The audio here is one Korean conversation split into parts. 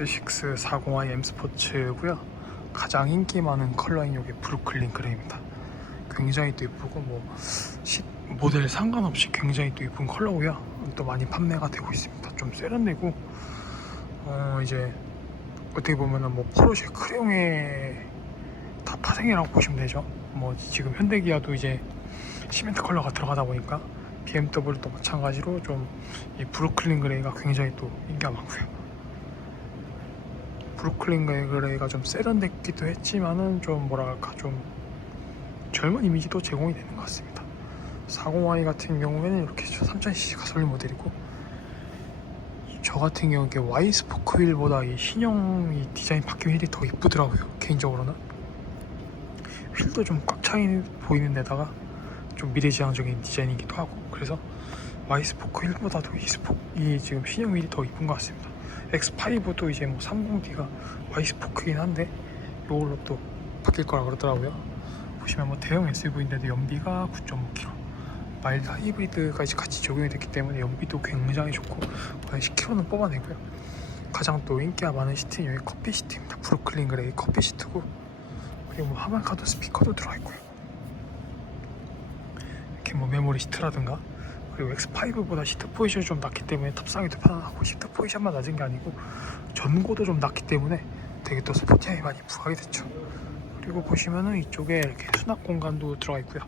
X6 40i M 스포츠고요. 가장 인기 많은 컬러인 여기 브루클린 그레이입니다. 굉장히 또 예쁘고 뭐 시- 모델 상관없이 굉장히 또 예쁜 컬러고요. 또 많이 판매가 되고 있습니다. 좀 세련되고 어 이제 어떻게 보면은 뭐 포르쉐 크레용의 다 파생이라고 보시면 되죠. 뭐 지금 현대기아도 이제 시멘트 컬러가 들어가다 보니까 BMW도 마찬가지로 좀 이 브루클린 그레이가 굉장히 또 인기가 많고요. 브루클린 그레이가 좀 세련됐기도 했지만은 좀 뭐랄까 좀 젊은 이미지도 제공이 되는 것 같습니다. 40i 같은 경우에는 이렇게 3000cc 가솔린 모델이고 저 같은 경우는 이게 Y 스포크 휠보다 이 신형 이 디자인 바뀐 휠이 더 이쁘더라고요. 개인적으로는 휠도 좀 꽉 차 보이는 데다가 좀 미래지향적인 디자인이기도 하고 그래서 Y 스포크 휠보다도 이 스포 이 지금 신형 휠이 더 이쁜 것 같습니다. X5도 이제 뭐 30D가 Y 스포크긴 한데 이걸로 또 바뀔 거라 그러더라고요. 보시면 뭐 대형 SUV인데도 연비가 9.5km, 마일드 하이브리드까지 같이 적용이 됐기 때문에 연비도 굉장히 좋고 거의 10km는 뽑아내고요. 가장 또 인기가 많은 시트는 여기 커피 시트입니다. 브루클린 그레이 커피 시트고 그리고 뭐 하만카드 스피커도 들어가 있고요. 이렇게 뭐 메모리 시트라든가 그리고 X5보다 시트 포지션이 좀 낮기 때문에 탑승하기도 편안하고 시트 포지션만 낮은 게 아니고 전고도 좀 낮기 때문에 되게 또 스포티함이 많이 부각이 됐죠. 그리고 보시면은 이쪽에 이렇게 수납 공간도 들어가 있고요.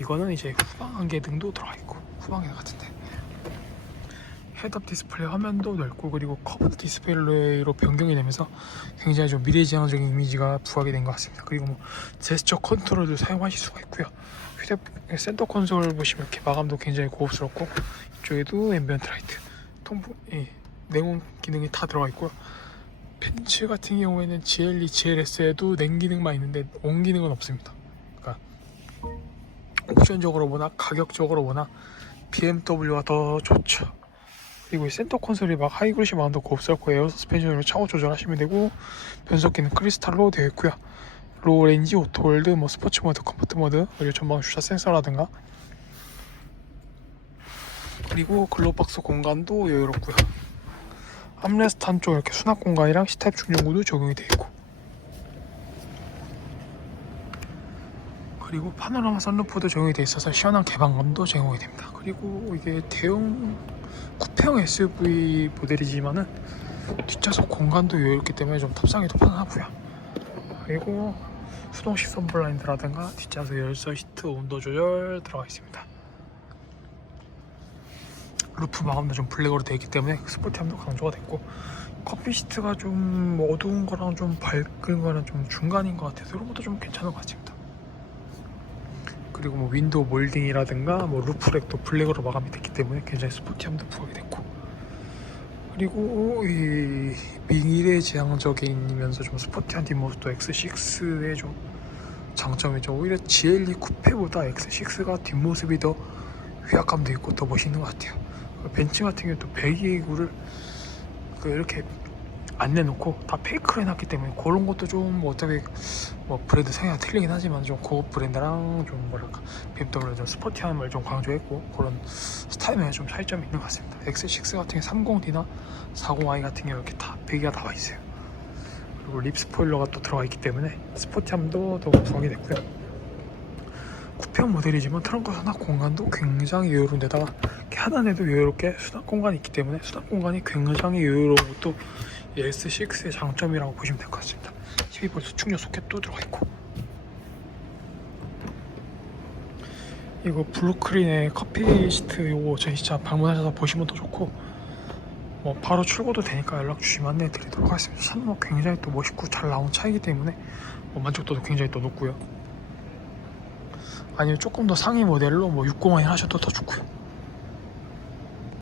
이거는 이제 후방 안개등도 들어가 있고 후방에 같은데 헤드업 디스플레이 화면도 넓고 그리고 커브드 디스플레이로 변경이 되면서 굉장히 좀 미래지향적인 이미지가 부각이 된 것 같습니다. 그리고 뭐 제스처 컨트롤도 사용하실 수가 있고요. 휴대폰 센터 콘솔 보시면 이렇게 마감도 굉장히 고급스럽고 이쪽에도 앰비언트 라이트, 통풍, 예, 냉온 기능이 다 들어가 있고요. 벤츠 같은 경우에는 GLE, GLS에도 냉 기능만 있는데 온 기능은 없습니다. 그러니까 옵션적으로 보나 가격적으로 보나 BMW가 더 좋죠. 그리고 이 센터 콘솔이 막 하이그루시 마운드 고급스럽고 에어 서스펜션으로 차고 조절하시면 되고 변속기는 크리스탈로 되어 있고요. 로우 렌지, 오토홀드, 뭐 스포츠 모드, 컴포트 모드, 그리고 전방 주차 센서라든가 그리고 글로박스 공간도 여유롭고요. 암레스트 한쪽 이렇게 수납 공간이랑 C타입 충전구도 적용이 되어 있고 그리고 파노라마 선루프도 적용이 되어 있어서 시원한 개방감도 제공이 됩니다. 그리고 이게 대형 쿠페형 SUV 모델이지만은 뒷좌석 공간도 여유롭기 때문에 좀 탑승하기도 편하고요. 그리고 수동 시선 블라인드라든가 뒷좌석 열선 시트 온도 조절 들어가 있습니다. 루프 마감도 좀 블랙으로 되어 있기 때문에 스포티함도 강조가 됐고 커피 시트가 좀뭐 어두운 거랑 좀 밝은 거랑 좀 중간인 것 같아서 이런 것도 좀 괜찮은 것 같습니다. 그리고 뭐 윈도우 몰딩이라든가 뭐 루프렉도 블랙으로 마감이 됐기 때문에 굉장히 스포티함도 부각이 됐고 그리고 이 미래 지향적이면서 좀 스포티한 뒷모습도 X6의 좀 장점이죠. 오히려 GLE 쿠페보다 X6가 뒷모습이 더 휘약감도 있고 더 멋있는 것 같아요. 벤츠 같은 경우 또 배기구를 그 이렇게 안 내놓고 다 페이크로 해놨기 때문에 그런 것도 좀뭐 어차피 뭐 브랜드 성향이 틀리긴 하지만 좀 고급 브랜드랑 좀 뭐랄까 BMW 좀 스포티함을 좀 강조했고 그런 스타일에 좀 차이점이 있는 것 같습니다. X6 같은 경우 30D나 40i 같은 경우 이렇게 다 배기가 나와 있어요. 그리고 립 스포일러가 또 들어가 있기 때문에 스포티함도 더 부각이 됐고요. 쿠페형 모델이지만 트렁크 수납 공간도 굉장히 여유로운 데다가 이렇게 하단에도 여유롭게 수납 공간이 있기 때문에 수납 공간이 굉장히 여유로운 것도 이 S6의 장점이라고 보시면 될 것 같습니다. 12V 충전 소켓도 들어가 있고 이거 블루크린의 커피 시트 요거 전시차 방문하셔서 보시면 더 좋고 뭐 바로 출고도 되니까 연락 주시면 안내 드리도록 하겠습니다. 뭐 굉장히 또 멋있고 잘 나온 차이기 때문에 뭐 만족도도 굉장히 또 높고요. 아니면 조금 더 상위 모델로 뭐601 하셔도 더 좋고요.